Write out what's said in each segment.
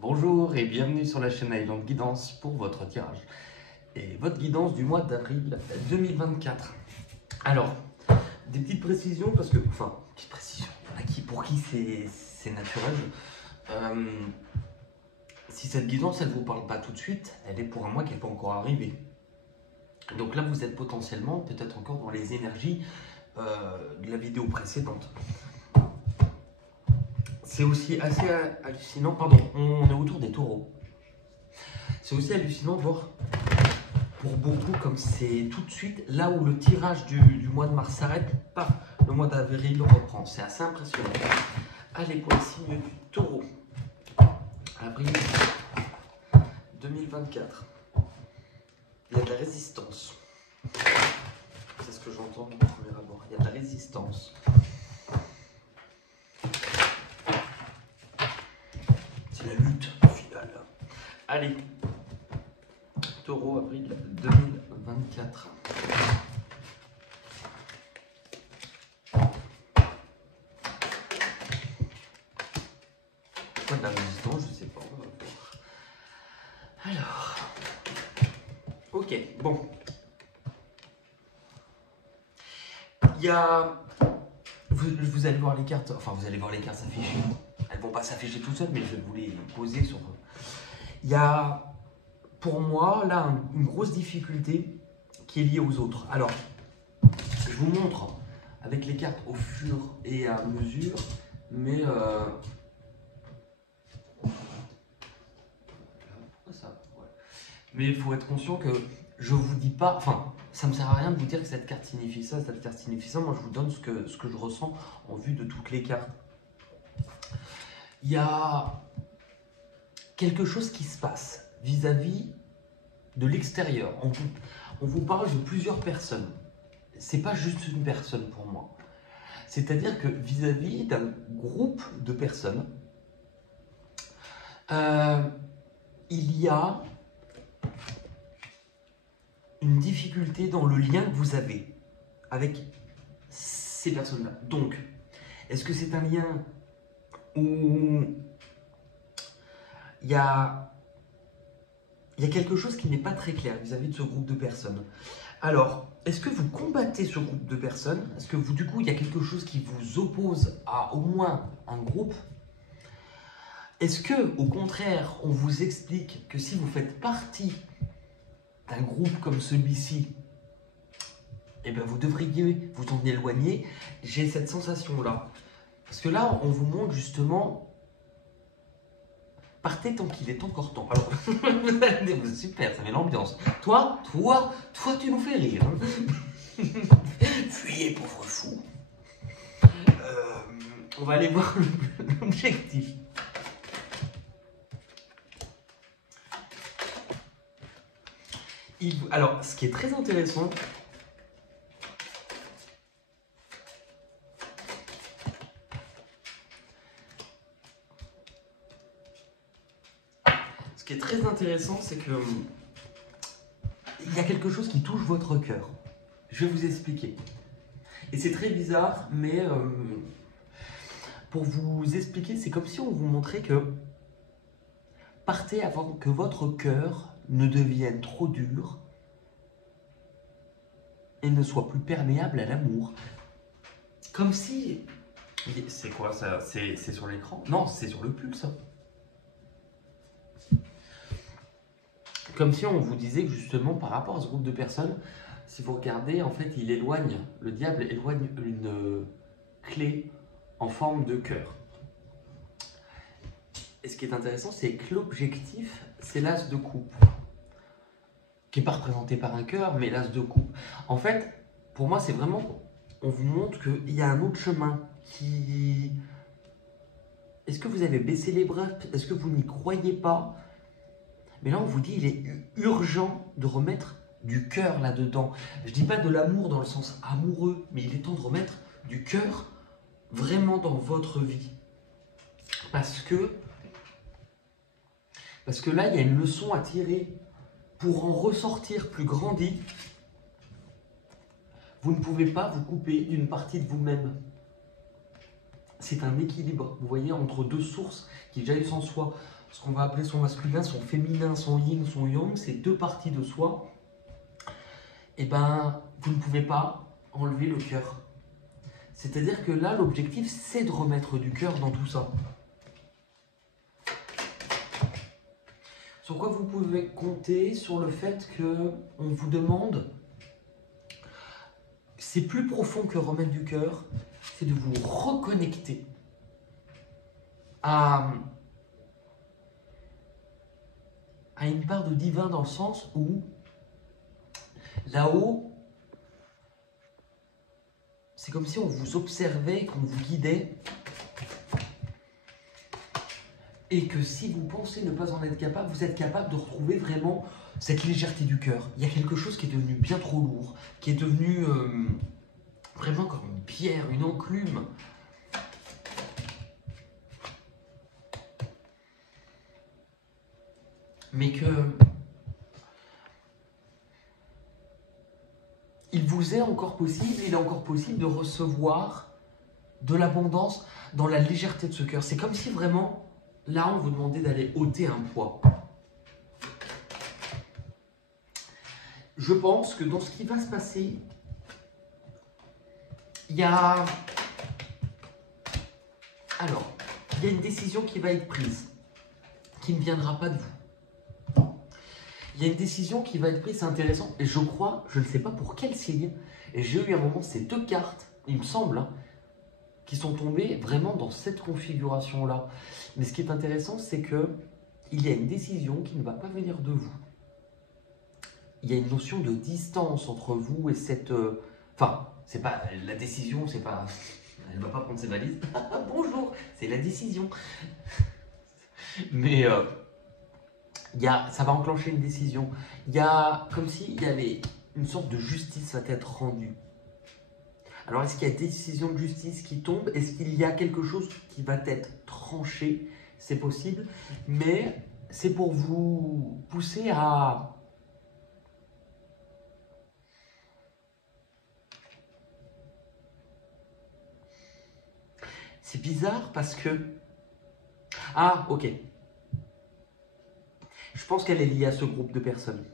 Bonjour et bienvenue sur la chaîne Island Guidance pour votre tirage et votre guidance du mois d'avril 2024. Alors, des petites précisions parce que, petites précisions, pour qui c'est naturel. Si cette guidance elle vous parle pas tout de suite, elle est pour un mois qui n'est pas encore arrivé. Donc là, vous êtes potentiellement peut-être encore dans les énergies de la vidéo précédente. C'est aussi assez hallucinant, on est autour des taureaux. C'est aussi hallucinant de voir, pour beaucoup, comme c'est tout de suite, là où le tirage du mois de mars s'arrête, le mois d'avril reprend. C'est assez impressionnant. Allez, pour le signe du taureau, avril 2024, il y a de la résistance. C'est ce que j'entends au premier abord. Il y a de la résistance. C'est la lutte finale. Allez, taureau, avril 2024. Pourquoi de la résistance? Je sais pas. On va voir. Alors, ok, bon. Il y a. Vous allez voir les cartes, vous allez voir les cartes s'afficher. Elles vont pas s'afficher toutes seules, mais je vais vous les poser sur. Il y a, pour moi, là, une grosse difficulté qui est liée aux autres. Alors, je vous montre avec les cartes au fur et à mesure, mais pourquoi ça? Ouais. Mais il faut être conscient que je vous dis pas, ça me sert à rien de vous dire que cette carte signifie ça, cette carte signifie ça. Moi, je vous donne ce que je ressens en vue de toutes les cartes. Il y a quelque chose qui se passe vis-à-vis de l'extérieur. On vous parle de plusieurs personnes. C'est pas juste une personne pour moi. C'est-à-dire que vis-à-vis d'un groupe de personnes, il y a une difficulté dans le lien que vous avez avec ces personnes-là. Donc, est-ce que c'est un lien où il y a quelque chose qui n'est pas très clair vis-à-vis de ce groupe de personnes? Alors, est-ce que vous combattez ce groupe de personnes? Est-ce que vous, du coup, il y a quelque chose qui vous oppose à au moins un groupe? Est-ce que, au contraire, on vous explique que si vous faites partie d'un groupe comme celui-ci, eh bien, vous devriez vous en éloigner? J'ai cette sensation-là. Parce que là, on vous montre justement, partez tant qu'il est encore temps. Alors, super, ça met l'ambiance. Toi, tu nous fais rire. Hein. Fuyez, pauvre fou. On va aller voir l'objectif. Alors, ce qui est très intéressant, c'est que il y a quelque chose qui touche votre cœur. Je vais vous expliquer. Et c'est très bizarre, mais pour vous expliquer, c'est comme si on vous montrait que partez avant que votre cœur ne devienne trop dur et ne soit plus perméable à l'amour. Comme si... C'est quoi ça? C'est sur l'écran? Non, c'est sur le pull ça. Comme si on vous disait que justement par rapport à ce groupe de personnes, si vous regardez, en fait, le diable éloigne une clé en forme de cœur. Et ce qui est intéressant, c'est que l'objectif, c'est l'as de coupe, qui n'est pas représenté par un cœur, mais l'as de coupe. En fait, pour moi, c'est vraiment, on vous montre qu'il y a un autre chemin qui... Est-ce que vous avez baissé les bras? Est-ce que vous n'y croyez pas? Mais là, on vous dit il est urgent de remettre du cœur là-dedans. Je ne dis pas de l'amour dans le sens amoureux, mais il est temps de remettre du cœur vraiment dans votre vie. Parce que là, il y a une leçon à tirer. Pour en ressortir plus grandi, vous ne pouvez pas vous couper d'une partie de vous-même. c'est un équilibre, vous voyez, entre deux sources qui jaillissent en soi. Ce qu'on va appeler son masculin, son féminin, son yin, son yang, c'est deux parties de soi. Et ben, vous ne pouvez pas enlever le cœur. C'est-à-dire que là, l'objectif, c'est de remettre du cœur dans tout ça. Sur quoi vous pouvez compter sur le fait qu'on vous demande, c'est plus profond que remettre du cœur, c'est de vous reconnecter à une part de divin dans le sens où là-haut, c'est comme si on vous observait, qu'on vous guidait, et que si vous pensez ne pas en être capable, vous êtes capable de retrouver vraiment cette légèreté du cœur. Il y a quelque chose qui est devenu bien trop lourd, qui est devenu vraiment comme une pierre, une enclume. Mais que il vous est encore possible, il est encore possible de recevoir de l'abondance dans la légèreté de ce cœur. C'est comme si vraiment, là, on vous demandait d'aller ôter un poids. Je pense que dans ce qui va se passer, il y a une décision qui va être prise, qui ne viendra pas de vous. Il y a une décision qui va être prise, c'est intéressant, et je crois, je ne sais pas pour quel signe, et j'ai eu un moment ces deux cartes, il me semble, qui sont tombées vraiment dans cette configuration-là. Mais ce qui est intéressant, c'est que il y a une décision qui ne va pas venir de vous. Il y a une notion de distance entre vous et cette... Enfin, c'est pas la décision, c'est pas... Elle ne va pas prendre ses valises. Bonjour, c'est la décision. Mais ça va enclencher une décision. Il y a comme s'il y avait une sorte de justice va être rendue. Alors, est-ce qu'il y a des décisions de justice qui tombent? Est-ce qu'il y a quelque chose qui va être tranché? C'est possible, mais c'est pour vous pousser à... C'est bizarre parce que... Ah, ok. Je pense qu'elle est liée à ce groupe de personnes.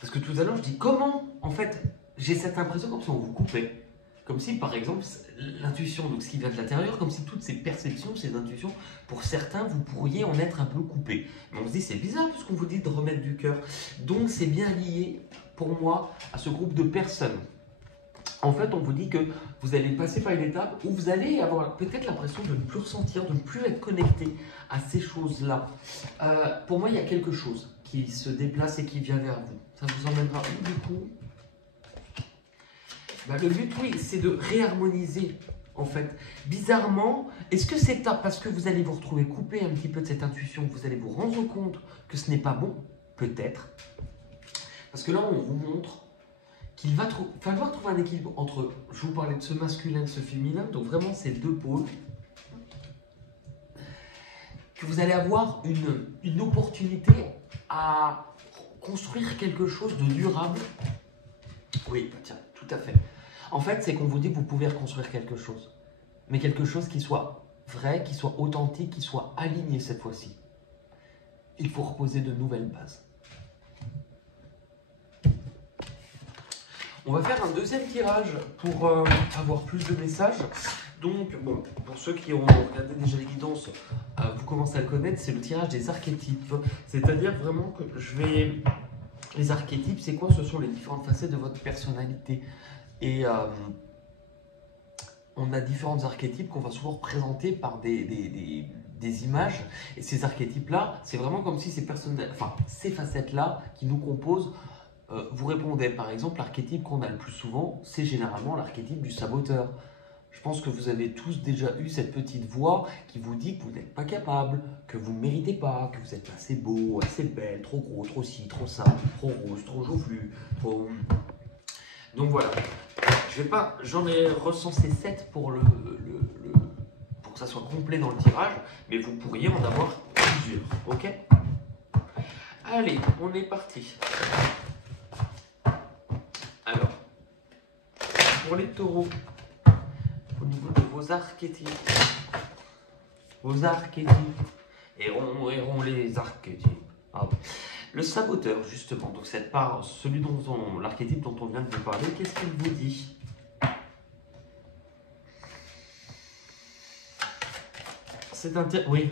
Parce que tout à l'heure, je dis comment, en fait, j'ai cette impression comme si on vous coupait. Comme si, par exemple, l'intuition, donc ce qui vient de l'intérieur, comme si toutes ces perceptions, ces intuitions, pour certains, vous pourriez en être un peu coupé. Mais on se dit, c'est bizarre parce qu'on vous dit de remettre du cœur. Donc, c'est bien lié, pour moi, à ce groupe de personnes. En fait, on vous dit que vous allez passer par une étape où vous allez avoir peut-être l'impression de ne plus ressentir, de ne plus être connecté à ces choses-là. Pour moi, il y a quelque chose qui se déplace et qui vient vers vous. Ça vous emmènera où, du coup? Le but, oui, c'est de réharmoniser, en fait. Bizarrement, est-ce que c'est parce que vous allez vous retrouver coupé un petit peu de cette intuition, que vous allez vous rendre compte que ce n'est pas bon? Peut-être. Parce que là, on vous montre qu'il va falloir trouver un équilibre entre, je vous parlais de ce masculin et de ce féminin, donc vraiment ces deux pôles, que vous allez avoir une opportunité à construire quelque chose de durable. Oui, tiens, tout à fait. En fait, c'est qu'on vous dit que vous pouvez reconstruire quelque chose, mais quelque chose qui soit vrai, qui soit authentique, qui soit aligné cette fois-ci. Il faut reposer de nouvelles bases. On va faire un deuxième tirage pour avoir plus de messages. Donc, bon, pour ceux qui ont regardé déjà les guidances, vous commencez à le connaître, c'est le tirage des archétypes. C'est-à-dire vraiment que je vais... Les archétypes, c'est quoi? Ce sont les différentes facettes de votre personnalité. Et on a différents archétypes qu'on va souvent représenter par des images. Et ces archétypes-là, c'est vraiment comme si ces facettes-là qui nous composent, vous répondez. Par exemple, l'archétype qu'on a le plus souvent, c'est généralement l'archétype du saboteur. Je pense que vous avez tous déjà eu cette petite voix qui vous dit que vous n'êtes pas capable, que vous ne méritez pas, que vous n'êtes pas assez beau, assez belle, trop gros, trop ci, trop ça, trop rose, trop jauflu, trop... Donc voilà. J'en ai recensé 7 pour pour que ça soit complet dans le tirage, mais vous pourriez en avoir plusieurs, ok? Allez, on est parti. Alors, pour les taureaux, il faut de vos archétypes. Vos archétypes. Errons les archétypes. Ah oui. Le saboteur, justement, donc cette part, celui dont l'archétype dont on vient de vous parler, qu'est-ce qu'il vous dit? C'est un... Oui,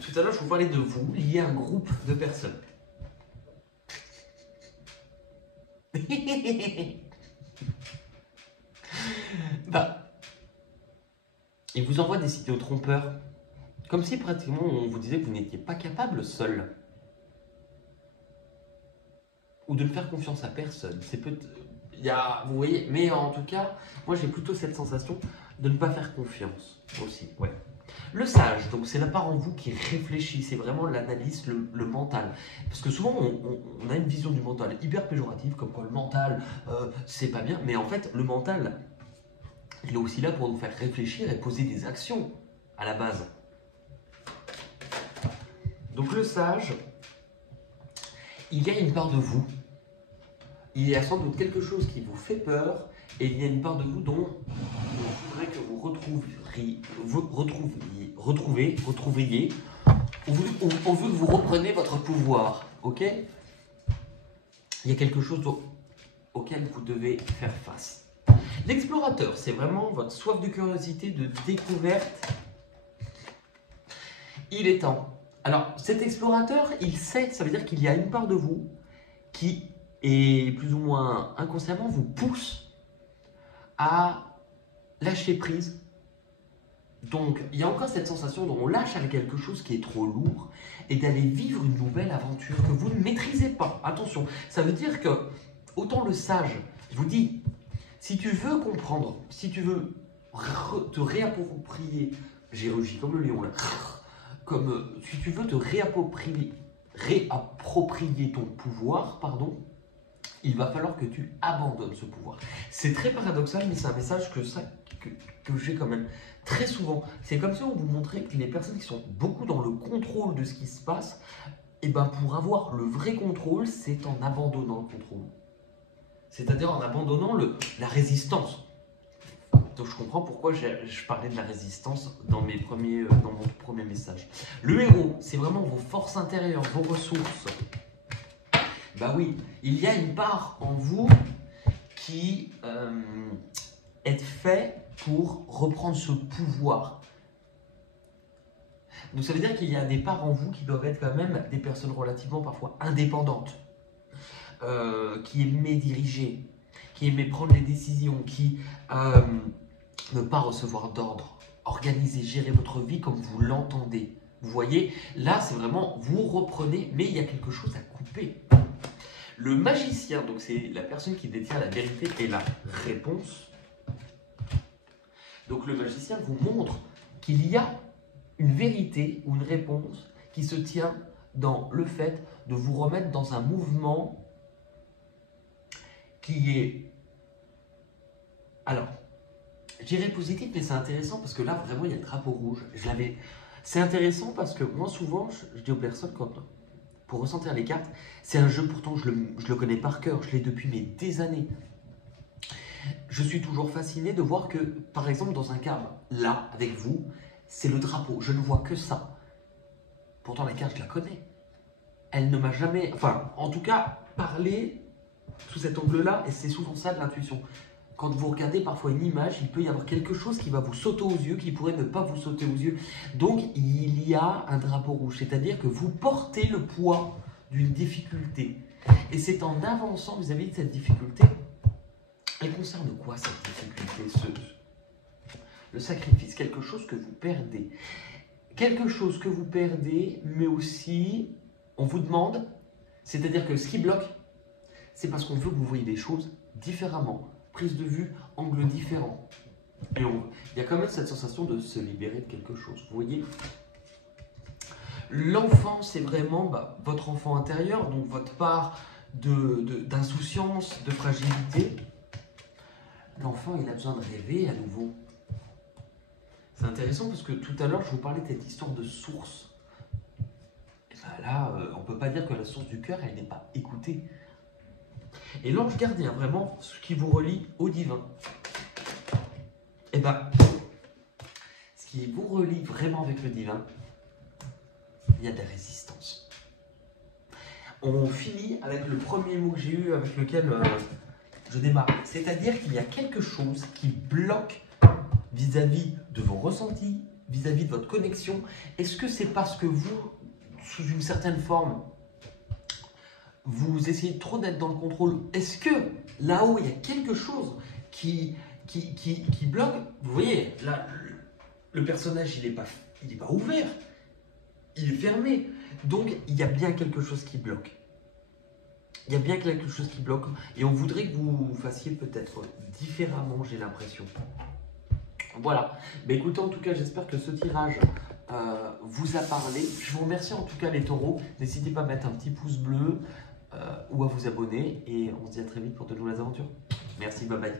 tout à l'heure, je vous parlais de vous, lié à un groupe de personnes. Bah, il vous envoie des signaux trompeurs, comme si pratiquement on vous disait que vous n'étiez pas capable seul, ou de ne faire confiance à personne. C'est vous voyez, mais en tout cas, moi j'ai plutôt cette sensation de ne pas faire confiance aussi. Ouais. Le sage, donc c'est la part en vous qui réfléchit, c'est vraiment l'analyse, le mental. Parce que souvent on a une vision du mental hyper péjorative, comme quoi le mental c'est pas bien, mais en fait le mental il est aussi là pour nous faire réfléchir et poser des actions à la base. Donc le sage, il y a une part de vous, il y a sans doute quelque chose qui vous fait peur, et il y a une part de vous dont il faudrait que vous retrouviez, on veut que vous repreniez votre pouvoir, ok? Il y a quelque chose auquel vous devez faire face. L'explorateur, c'est vraiment votre soif de curiosité, de découverte. Il est temps. Alors, cet explorateur, il sait, ça veut dire qu'il y a une part de vous qui, et plus ou moins inconsciemment, vous pousse à lâcher prise. Donc, il y a encore cette sensation dont on lâche avec quelque chose qui est trop lourd et d'aller vivre une nouvelle aventure que vous ne maîtrisez pas. Attention, ça veut dire que, autant le sage vous dit, si tu veux comprendre, si tu veux te réapproprier, j'ai rugi comme le lion là, comme si tu veux te réapproprier ton pouvoir, pardon, il va falloir que tu abandonnes ce pouvoir. C'est très paradoxal, mais c'est un message que j'ai quand même très souvent. C'est comme si on vous montrait que les personnes qui sont beaucoup dans le contrôle de ce qui se passe, et ben pour avoir le vrai contrôle, c'est en abandonnant le contrôle. C'est-à-dire en abandonnant la résistance. Donc je comprends pourquoi je parlais de la résistance dans mon premier message. Le héros, c'est vraiment vos forces intérieures, vos ressources. Bah oui, il y a une part en vous qui est fait pour reprendre ce pouvoir. Donc ça veut dire qu'il y a des parts en vous qui doivent être quand même des personnes relativement parfois indépendantes, qui aimaient diriger, qui aimaient prendre les décisions, qui ne pas recevoir d'ordre, organiser, gérer votre vie comme vous l'entendez. Vous voyez, là c'est vraiment, vous reprenez, mais il y a quelque chose à couper. Le magicien, donc c'est la personne qui détient la vérité et la réponse. Donc le magicien vous montre qu'il y a une vérité ou une réponse qui se tient dans le fait de vous remettre dans un mouvement qui est... Alors, je dirais positif, mais c'est intéressant parce que là, vraiment, il y a le drapeau rouge. C'est intéressant parce que moi, souvent, je dis aux personnes, pour ressentir les cartes, c'est un jeu, pourtant, je le connais par cœur, je l'ai depuis des années. Je suis toujours fasciné de voir que, par exemple, dans un cas, là, avec vous, c'est le drapeau, je ne vois que ça. Pourtant, la carte, je la connais. Elle ne m'a jamais, enfin, en tout cas, parlé sous cet angle-là, et c'est souvent ça de l'intuition. Quand vous regardez parfois une image, il peut y avoir quelque chose qui va vous sauter aux yeux, qui pourrait ne pas vous sauter aux yeux. Donc, il y a un drapeau rouge, c'est-à-dire que vous portez le poids d'une difficulté. Et c'est en avançant vis-à-vis de cette difficulté. Elle concerne quoi cette difficulté, le sacrifice, quelque chose que vous perdez. Quelque chose que vous perdez, mais aussi, on vous demande, c'est-à-dire que ce qui bloque, c'est parce qu'on veut que vous voyez des choses différemment. Prise de vue, angle différent. Et il y a quand même cette sensation de se libérer de quelque chose. Vous voyez, l'enfant, c'est vraiment votre enfant intérieur, donc votre part d'insouciance, de fragilité. L'enfant, il a besoin de rêver à nouveau. C'est intéressant parce que tout à l'heure, je vous parlais de cette histoire de source. Et ben là, on ne peut pas dire que la source du cœur, elle n'est pas écoutée. Et l'ange gardien, vraiment, ce qui vous relie au divin. Et ben, qui vous relie vraiment avec le divin, il y a des résistances. On finit avec le premier mot que j'ai eu, avec lequel je démarre. C'est-à-dire qu'il y a quelque chose qui bloque vis-à-vis de vos ressentis, vis-à-vis de votre connexion. Est-ce que c'est parce que vous, sous une certaine forme, vous essayez trop d'être dans le contrôle? Est-ce que là-haut, il y a quelque chose qui bloque? Vous voyez, là, le personnage, il n'est pas ouvert. Il est fermé. Donc, il y a bien quelque chose qui bloque. Il y a bien quelque chose qui bloque. Et on voudrait que vous fassiez peut-être différemment, j'ai l'impression. Voilà. Mais écoutez, en tout cas, j'espère que ce tirage vous a parlé. Je vous remercie en tout cas les taureaux. N'hésitez pas à mettre un petit pouce bleu ou à vous abonner. Et on se dit à très vite pour de nouvelles aventures. Merci, bye bye.